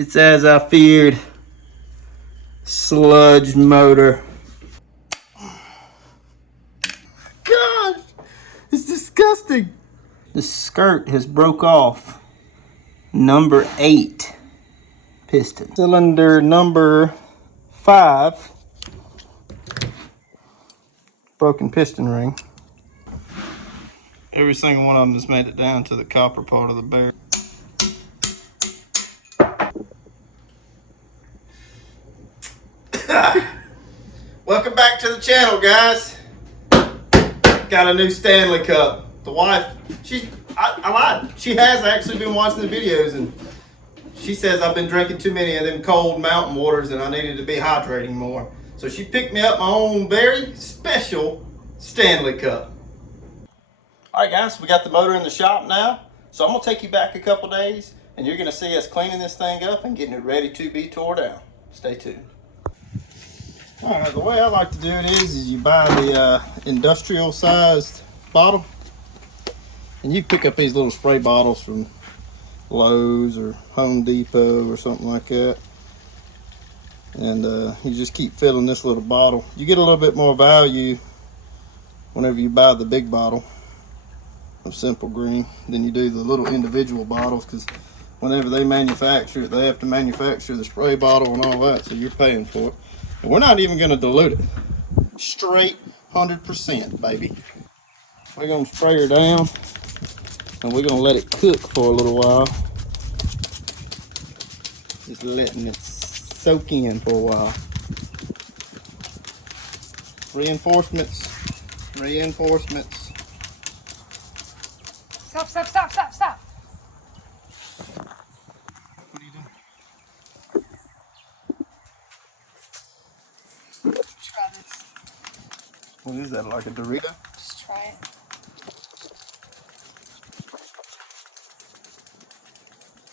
It's as I feared. Sludge motor. Gosh, it's disgusting. The skirt has broke off. Number 8 piston. Cylinder number 5. Broken piston ring. Every single one of them has made it down to the copper part of the bearing. Welcome back to the channel, guys. Got a new Stanley Cup. The wife, I lied. She has actually been watching the videos, and she says I've been drinking too many of them cold mountain waters and I needed to be hydrating more. So she picked me up my own very special Stanley Cup. All right, guys, we got the motor in the shop now. So I'm gonna take you back a couple days and you're gonna see us cleaning this thing up and getting it ready to be tore down. Stay tuned. All right, the way I like to do it is you buy the industrial sized bottle, and you pick up these little spray bottles from Lowe's or Home Depot or something like that, and you just keep filling this little bottle. You get a little bit more value whenever you buy the big bottle of Simple Green than you do the little individual bottles, because whenever they manufacture it, they have to manufacture the spray bottle and all that, so you're paying for it. And we're not even going to dilute it. Straight 100%, baby. We're going to spray her down and we're going to let it cook for a little while. Just letting it soak in for a while. Reinforcements. Reinforcements. Stop, stop, stop, stop, stop. What are you doing? Try this. What is that, like a Dorito? Just try it.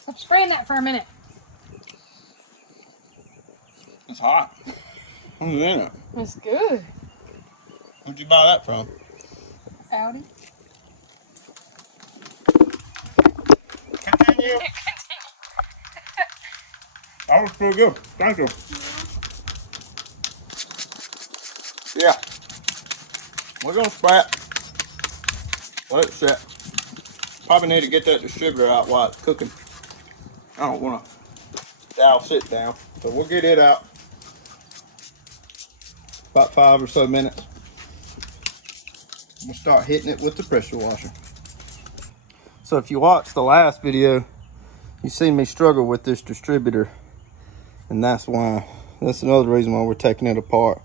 Stop spraying that for a minute. It's hot. What's in it? It's good. Where'd you buy that from? Audi. Continue. That was pretty good. Thank you. Yeah. We're going to spray it. Let it set. Probably need to get that distributor out while it's cooking. I don't want to douse it down. So we'll get it out. About 5 or so minutes. We'll start hitting it with the pressure washer. So if you watched the last video, you seen me struggle with this distributor. And that's another reason why we're taking it apart.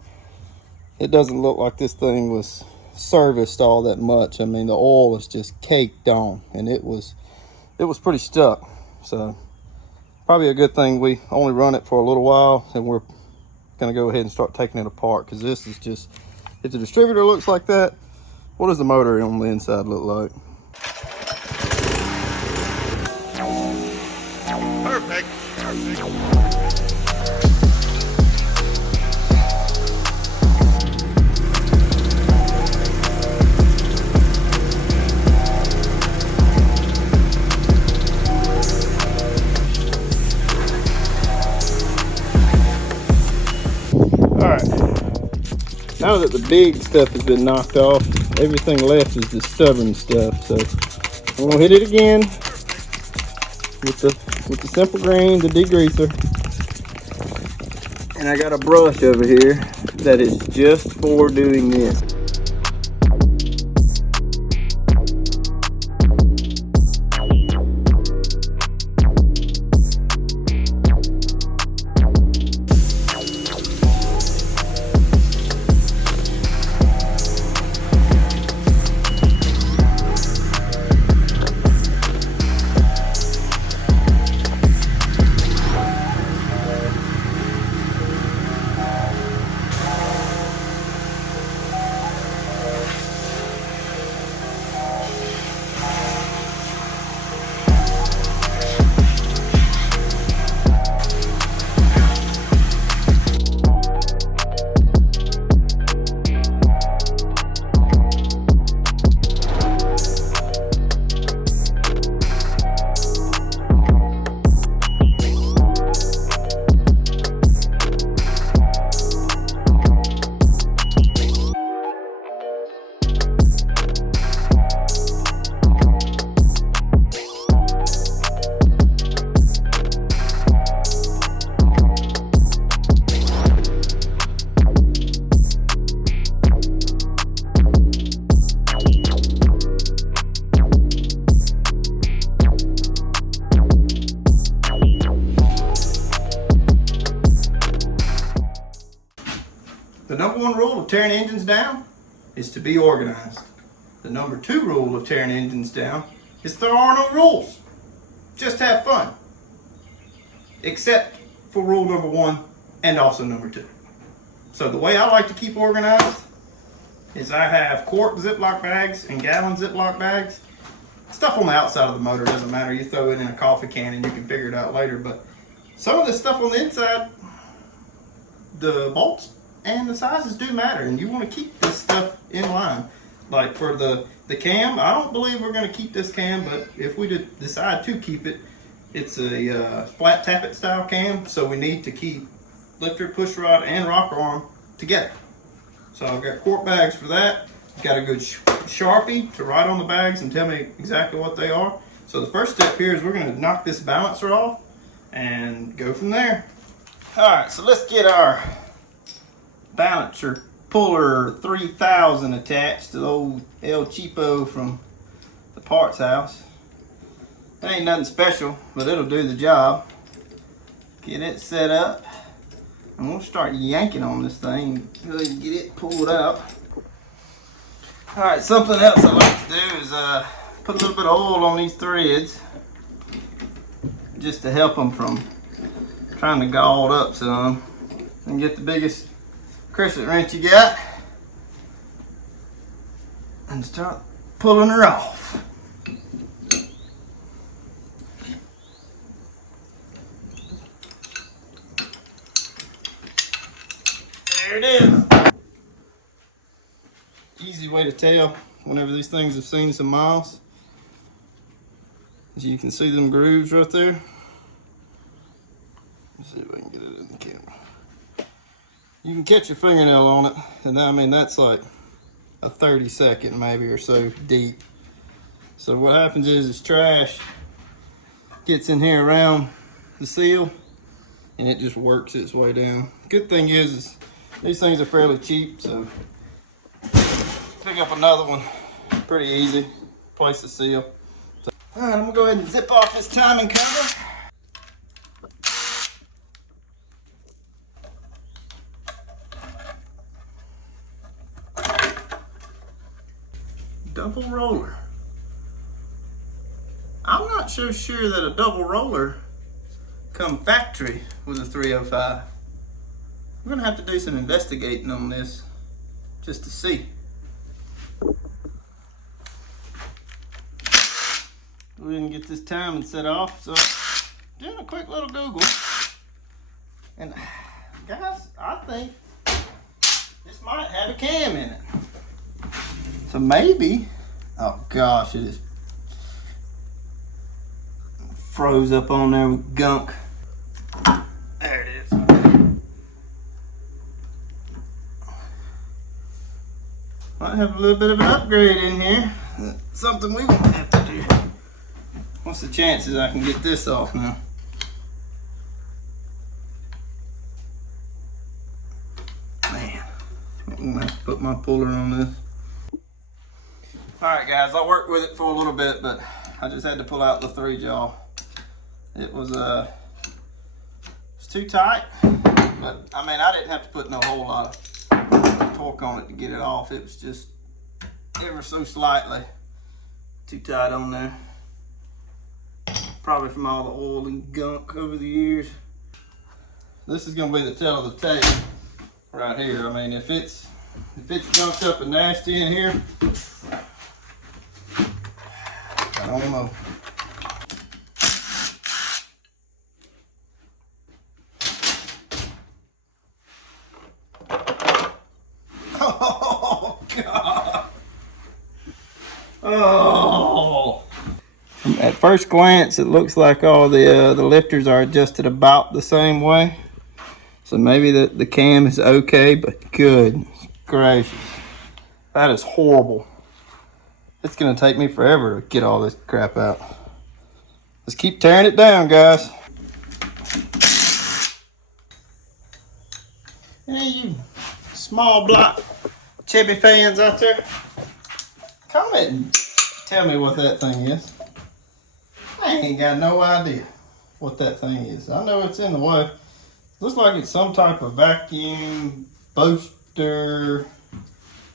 It doesn't look like this thing was serviced all that much. I mean, the oil is just caked on, and it was pretty stuck. So probably a good thing we only run it for a little while, and we're gonna go ahead and start taking it apart, because this is just, if the distributor looks like that, what does the motor on the inside look like? Perfect. Alright, now that the big stuff has been knocked off, everything left is the stubborn stuff. So I'm gonna hit it again with the Simple Green, the degreaser. And I got a brush over here that is just for doing this. tearing engines down is to be organized. The number 2 rule of tearing engines down is there are no rules. Just have fun. Except for rule number 1 and also number 2. So the way I like to keep organized is I have quart Ziploc bags and gallon Ziploc bags. Stuff on the outside of the motor doesn't matter. You throw it in a coffee can and you can figure it out later. But some of the stuff on the inside, the bolts and the sizes do matter, and you want to keep this stuff in line. Like for the cam, I don't believe we're going to keep this cam, but if we decide to keep it, it's a flat tappet style cam, so we need to keep lifter, push rod, and rocker arm together. So I've got quart bags for that. Got a good Sharpie to write on the bags and tell me exactly what they are. So the first step here is we're going to knock this balancer off and go from there. Alright, so let's get our balancer puller 3000 attached to the old El Cheapo from the parts house. It ain't nothing special, but it'll do the job. Get it set up, and we'll start yanking on this thing until we get it pulled out. Alright, something else I like to do is put a little bit of oil on these threads just to help them from trying to gall up some, and get the biggest crescent wrench you got and start pulling her off. There it is. Easy way to tell whenever these things have seen some miles. As you can see them grooves right there. Let's see if I can get it in the camera. You can catch your fingernail on it, and I mean that's like a 30-second maybe or so deep. So what happens is trash gets in here around the seal and it just works its way down. Good thing is these things are fairly cheap, so pick up another one pretty easy. Place the seal. So, all right, I'm gonna go ahead and zip off this timing cover. Double roller. I'm not so sure that a double roller come factory with a 305. We're gonna have to do some investigating on this just to see. Go ahead and get this timing set off. So doing a quick little Google, and guys, I think this might have a cam in it. So maybe, oh gosh, it is froze up on there with gunk. There it is. Might have a little bit of an upgrade in here. Something we won't have to do. What's the chances I can get this off now? Man, I'm gonna have to put my puller on this. Alright guys, I worked with it for a little bit, but I just had to pull out the 3-jaw. It was too tight, but I mean I didn't have to put no whole lot of torque on it to get it off. It was just ever so slightly too tight on there. Probably from all the oil and gunk over the years. This is gonna be the tale of the tape right here. I mean if it's gunked up and nasty in here, I don't know. Oh God! Oh! At first glance, it looks like all the lifters are adjusted about the same way. So maybe the cam is okay, but good gracious, that is horrible. It's gonna take me forever to get all this crap out. Let's keep tearing it down, guys. Hey, you small block Chevy fans out there, comment and tell me what that thing is. I ain't got no idea what that thing is. I know it's in the way. Looks like it's some type of vacuum booster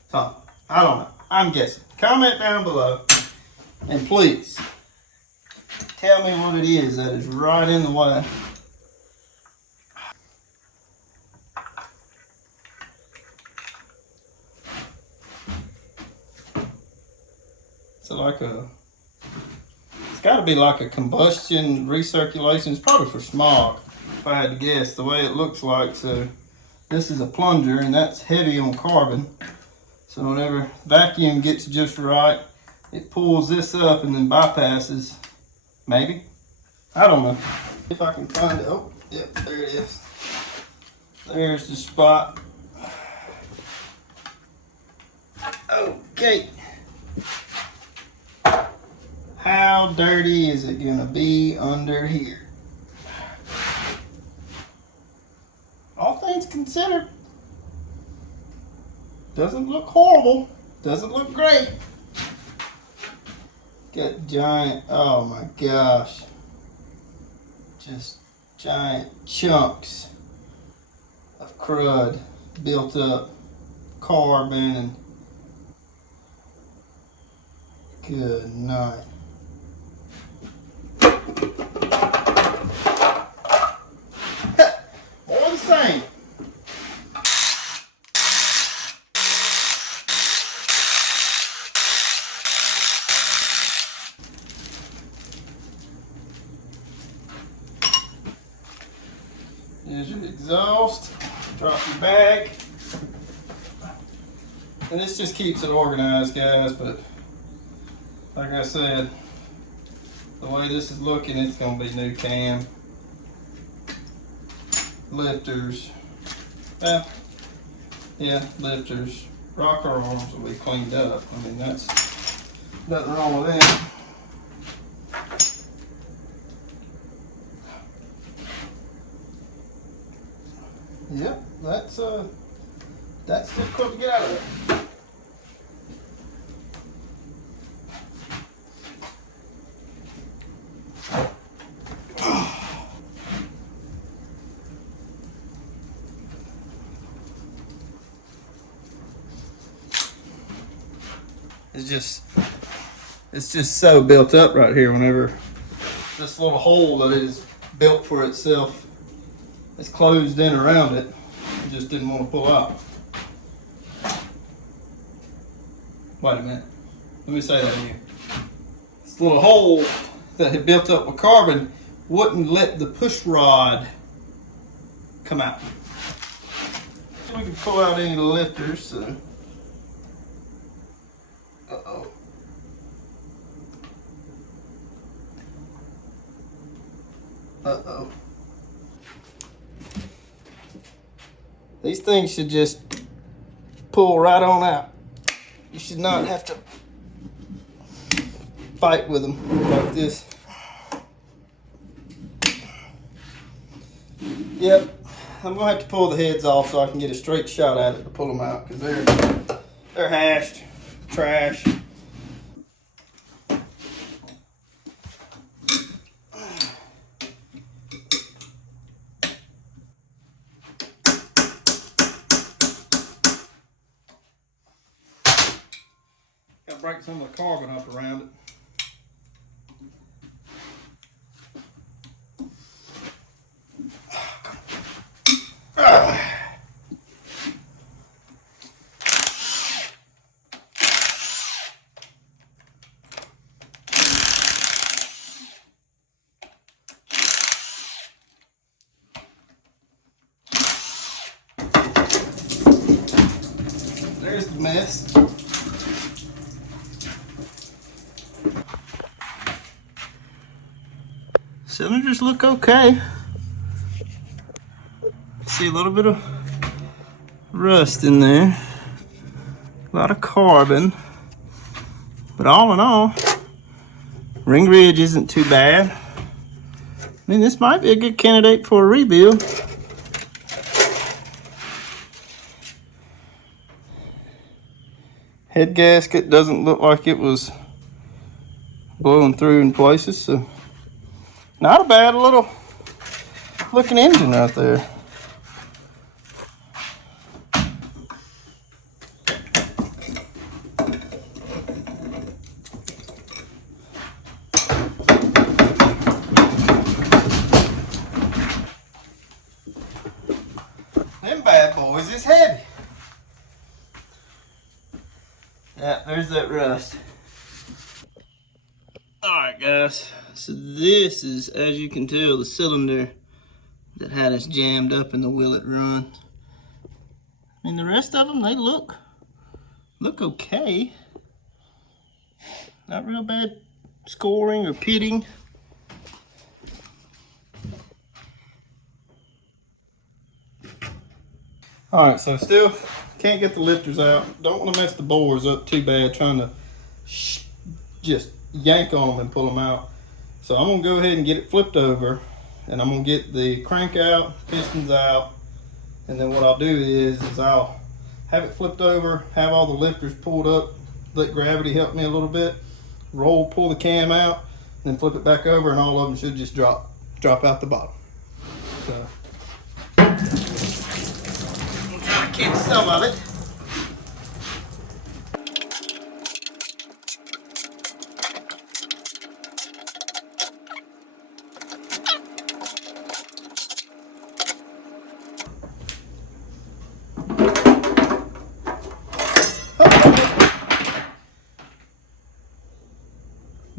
So, I don't know. I'm guessing. Comment down below. And please, tell me what it is that is right in the way. So it's got to be like a combustion recirculation. It's probably for smog, if I had to guess, the way it looks like. So this is a plunger, and that's heavy on carbon. So whenever vacuum gets just right, it pulls this up and then bypasses. Maybe. I don't know. If I can find it. Oh, yep, there it is. There's the spot. Okay. How dirty is it gonna be under here? All things considered, doesn't look horrible, doesn't look great. Got giant, oh my gosh, just giant chunks of crud built up, carbon, and good night. More the same. Here's your exhaust. Drop your bag. And this just keeps it organized, guys, but like I said, the way this is looking, it's going to be new cam. Lifters. Well, yeah, lifters. Rocker arms will be cleaned up. I mean, that's nothing wrong with that. Yep, that's difficult to get out of there. It's just so built up right here. Whenever this little hole that is built for itself is closed in around it, I just didn't want to pull out. Wait a minute. Let me say that again. This little hole that had built up with carbon wouldn't let the push rod come out. So we can pull out any of the lifters. So. Uh-oh. Uh-oh. These things should just pull right on out. You should not have to fight with them like this. Yep, I'm gonna have to pull the heads off so I can get a straight shot at it to pull them out, because they're hashed, trash. Gotta break some of the carbon up around it. There's the mess. Cylinders look okay. See a little bit of rust in there. A lot of carbon. But all in all, ring ridge isn't too bad. I mean, this might be a good candidate for a rebuild. Head gasket doesn't look like it was blowing through in places, so not a bad little looking engine right there. Yeah, there's that rust. Alright guys, so this is, as you can tell, the cylinder that had us jammed up in the Will It Run. I mean, the rest of them, they look okay. Not real bad scoring or pitting. Alright, so still can't get the lifters out. Don't want to mess the bores up too bad trying to just yank on them and pull them out. So I'm going to go ahead and get it flipped over, and I'm going to get the crank out, pistons out, and then what I'll do is I'll have it flipped over, have all the lifters pulled up, let gravity help me a little bit, pull the cam out, and then flip it back over, and all of them should just drop out the bottom. So we'll try to catch some of it.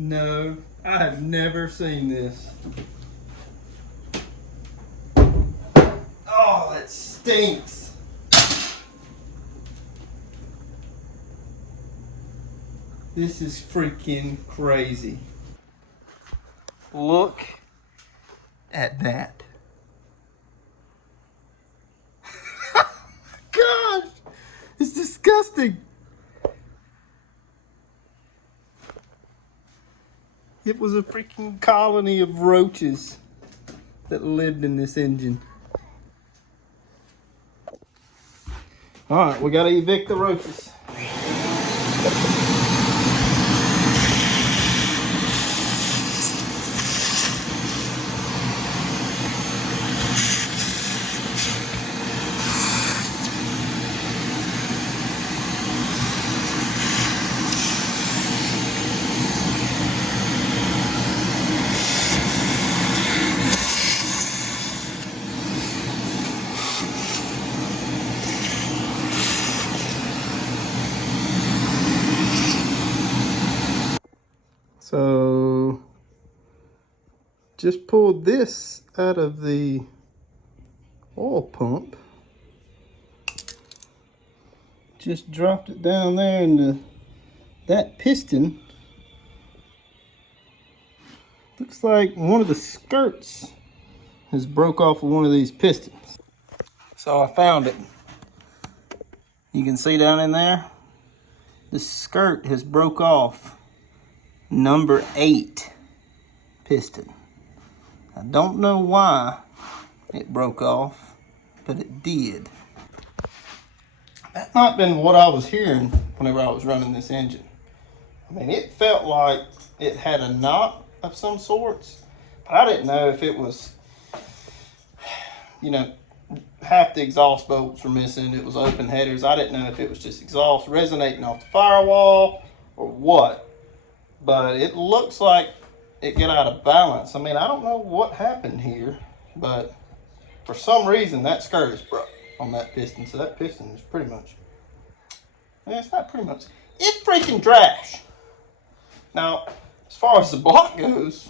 No, I have never seen this. Oh, that stinks. This is freaking crazy. Look at that. Gosh, it's disgusting. It was a freaking colony of roaches that lived in this engine. All right, we gotta evict the roaches. So just pulled this out of the oil pump. Just dropped it down there and that piston looks like one of the skirts has broke off of one of these pistons. So I found it. You can see down in there, the skirt has broke off number 8 piston. I don't know why it broke off, but it did. That might have been what I was hearing whenever I was running this engine. I mean, it felt like it had a knot of some sorts, but I didn't know if it was, you know, half the exhaust bolts were missing. It was open headers. I didn't know if it was just exhaust resonating off the firewall or what. But it looks like it got out of balance. I mean, I don't know what happened here, but for some reason that skirt is broke on that piston. So that piston is pretty much, it's not pretty much, it's freaking trash. Now, as far as the block goes,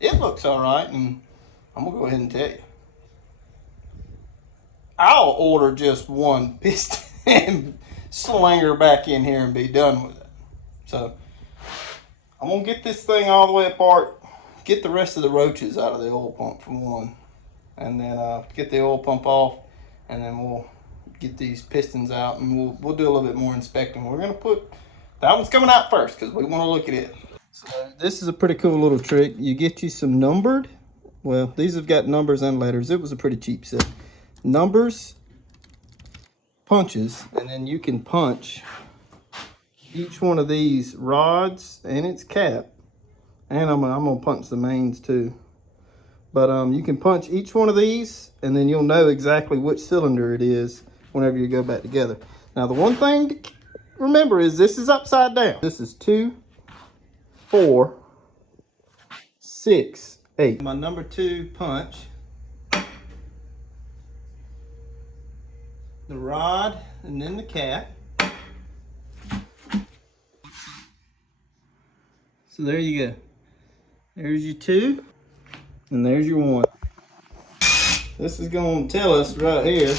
it looks all right, and I'm gonna go ahead and tell you, I'll order just one piston and sling her back in here and be done with it. So I'm gonna get this thing all the way apart, get the rest of the roaches out of the oil pump for one, and then get the oil pump off, and then we'll get these pistons out, and we'll do a little bit more inspecting. We're gonna put, that one's coming out first because we want to look at it. So this is a pretty cool little trick. You get you some numbered, well, these have got numbers and letters. It was a pretty cheap set. Numbers, punches, and then you can punch each one of these rods and its cap, and I'm gonna punch the mains too. But you can punch each one of these, and then you'll know exactly which cylinder it is whenever you go back together. Now the one thing to remember is this is upside down. This is 2, 4, 6, 8. My number 2 punch, the rod, and then the cap. So there you go. There's your 2, and there's your 1. This is going to tell us right here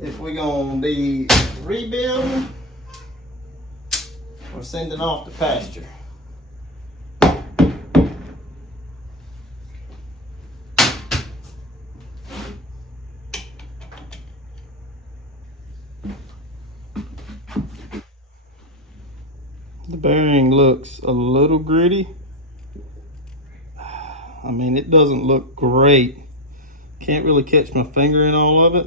if we're going to be rebuilding or sending off to pasture. The bearing looks a little gritty. I mean, it doesn't look great. Can't really catch my finger in all of it.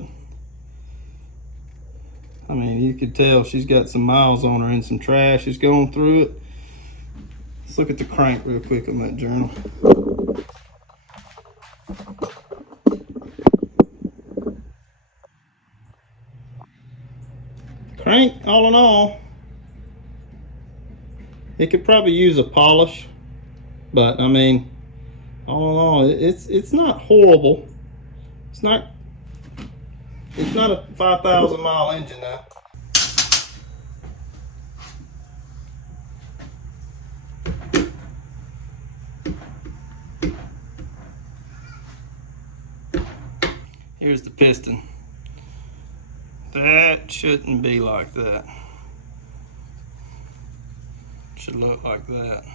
I mean, you could tell she's got some miles on her and some trash is going through it. Let's look at the crank real quick on that journal. Crank, all in all, it could probably use a polish, but I mean, all in all, it's not horrible. It's not a 5,000 mile engine though. Here's the piston. That shouldn't be like that. It should look like that.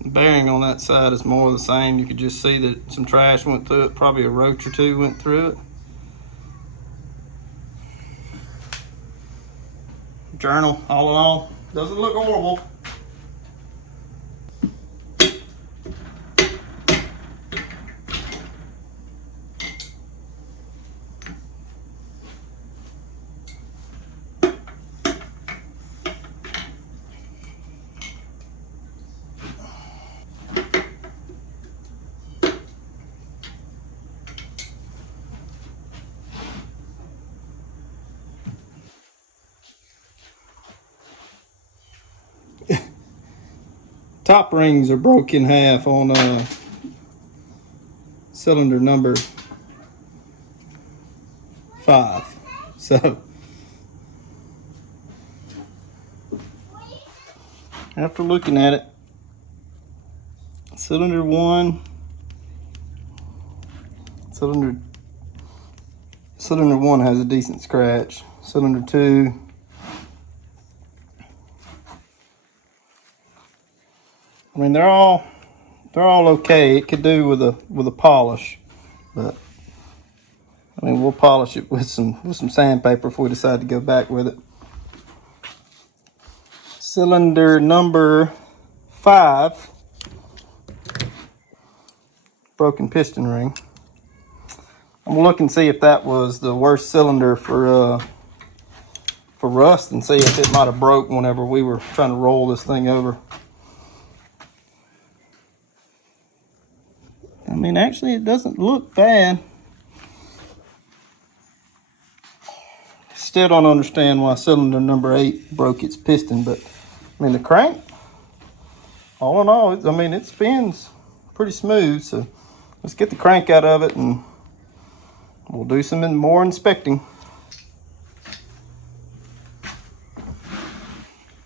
The bearing on that side is more the same. You could just see that some trash went through it. Probably a roach or 2 went through it. Journal, all in all, doesn't look horrible. Top rings are broke in half on cylinder number 5. So after looking at it, cylinder 1, cylinder 1 has a decent scratch. Cylinder 2, I mean, they're all okay. It could do with a polish, but I mean, we'll polish it with some sandpaper if we decide to go back with it. Cylinder number 5, broken piston ring. I'm gonna look and see if that was the worst cylinder for rust, and see if it might have broke whenever we were trying to roll this thing over. I mean, actually, it doesn't look bad. Still don't understand why cylinder number 8 broke its piston, but I mean, the crank, all in all, I mean, it spins pretty smooth. So let's get the crank out of it and we'll do some more inspecting.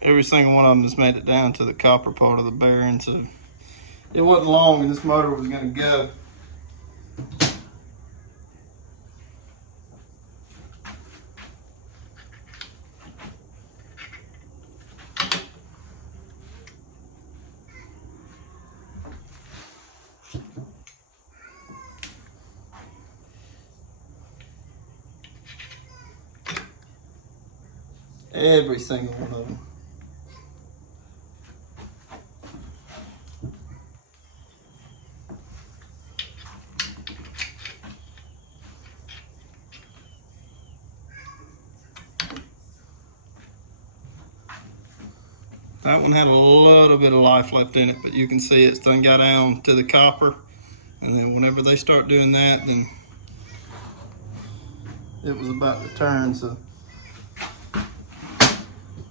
Every single one of them has made it down to the copper part of the bearing, so it wasn't long and this motor was going to go. Every single one of them. That one had a little bit of life left in it, but you can see it's done got down to the copper. And then whenever they start doing that, then it was about to turn. So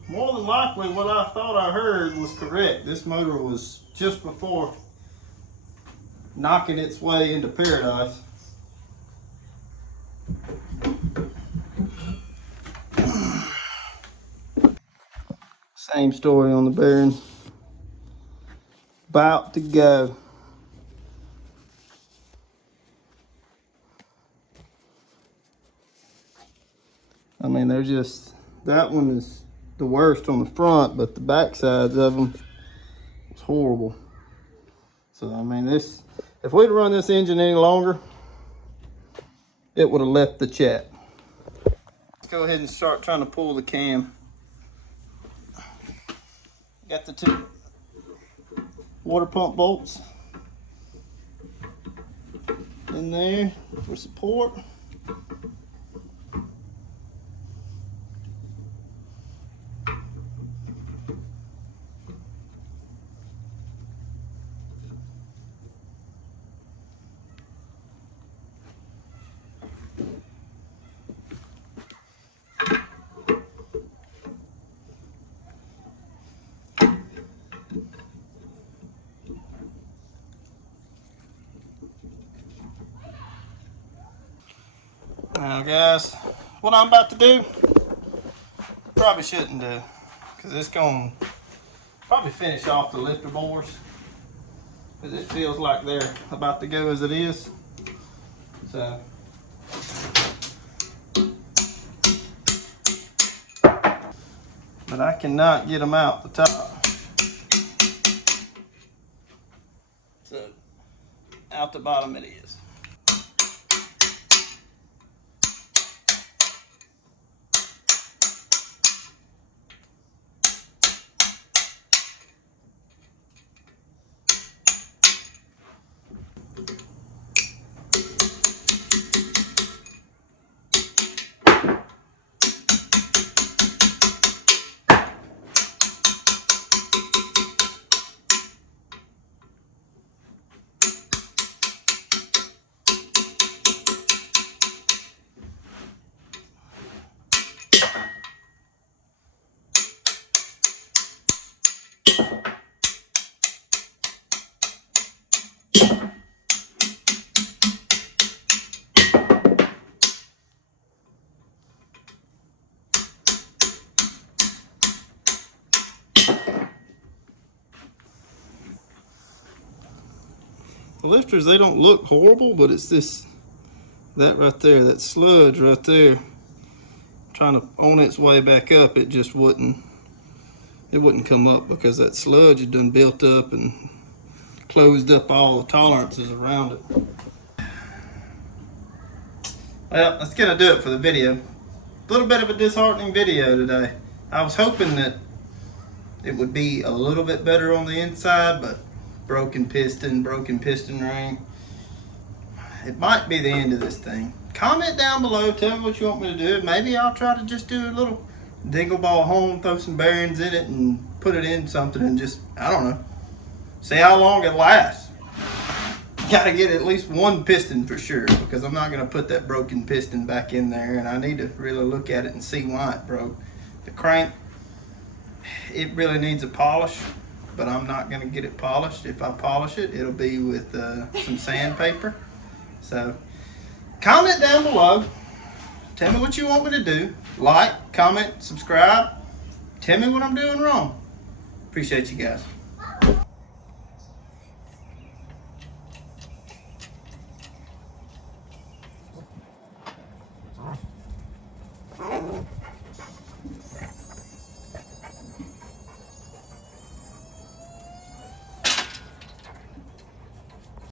more than likely what I thought I heard was correct. This motor was just before knocking its way into paradise. Same story on the bearing. About to go. I mean, they're just, that one is the worst on the front, but the back sides of them was horrible. So, I mean, this, if we'd run this engine any longer, it would have left the chat. Let's go ahead and start trying to pull the cam. Got the 2 water pump bolts in there for support. Now guys, what I'm about to do, probably shouldn't do, because it's going to probably finish off the lifter bores, because it feels like they're about to go as it is. So, but I cannot get them out the top. So, out the bottom it is. The lifters, they don't look horrible, but it's this, that right there, that sludge right there, trying to on its way back up, it just wouldn't come up because that sludge had done built up and closed up all the tolerances around it. Well, that's gonna do it for the video. A little bit of a disheartening video today. I was hoping that it would be a little bit better on the inside, but broken piston ring. It might be the end of this thing. Comment down below, tell me what you want me to do. Maybe I'll try to just do a little dingle ball home, throw some bearings in it and put it in something and just, I don't know, see how long it lasts. Gotta get at least one piston for sure, because I'm not gonna put that broken piston back in there, and I need to really look at it and see why it broke. The crank, it really needs a polish, but I'm not gonna get it polished. If I polish it, it'll be with some sandpaper. So comment down below, tell me what you want me to do. Like, comment, subscribe, tell me what I'm doing wrong. Appreciate you guys.